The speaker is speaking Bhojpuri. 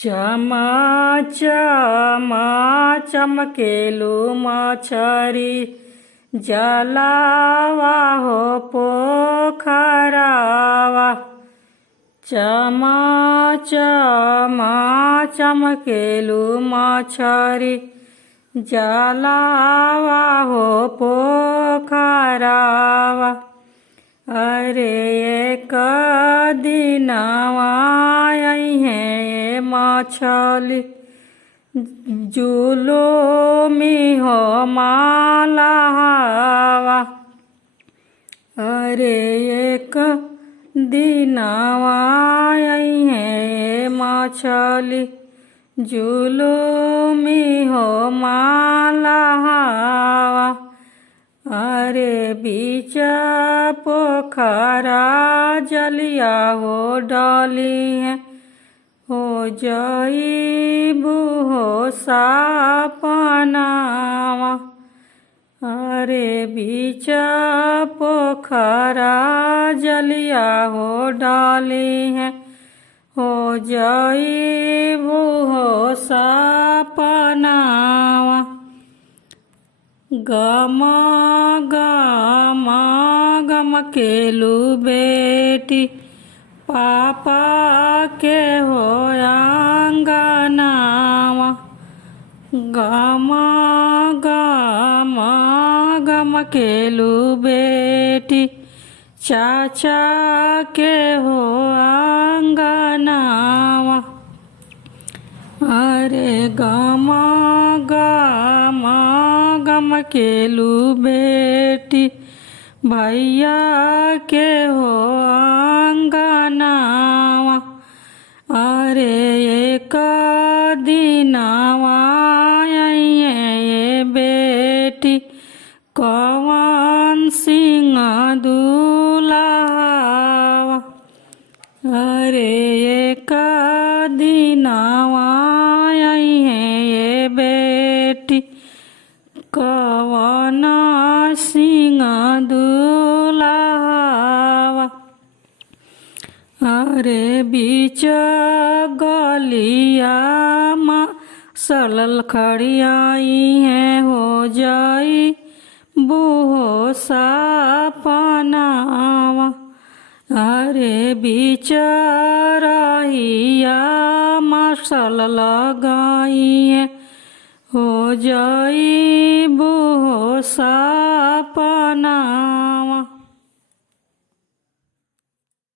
चमा चमा चमकेलू मछरी जलावा हो पोखरावा। चमा चमा चमकेलू मछरी जलावा हो पोखरावा। अरे एक दिनवा अइहे मछली जुलुमी हो मालावा। अरे एक दिनवा अइहे मछली जुलुमी हो मालावा। अरे बीच पोखरा जलिया हो डाली है हो जईबू हो सापनावा। अरे बीच पोखरा जलिया हो डाली है हो जईबू हो सापनावा। गमा गमा गमकेलू बेटी पापा के हो आंगनावा। गमा गमा गमकेलू बेटी चाचा के हो आंगनावा। अरे गमा गमा गमकेलू बेटी भैया के हो आंगनावा। अरे एक दिनवा ये बेटी कवन सिंह दुलावा। अरे एक दिनवा ये बेटी कवन सिंह दुलावा। अरे बीच गलिया माँ सलल खड़ियाई है हो जाई बूहो सापनावा। अरे बीच रहिया मसल लगाई है हो जाई बूहो सापनावा।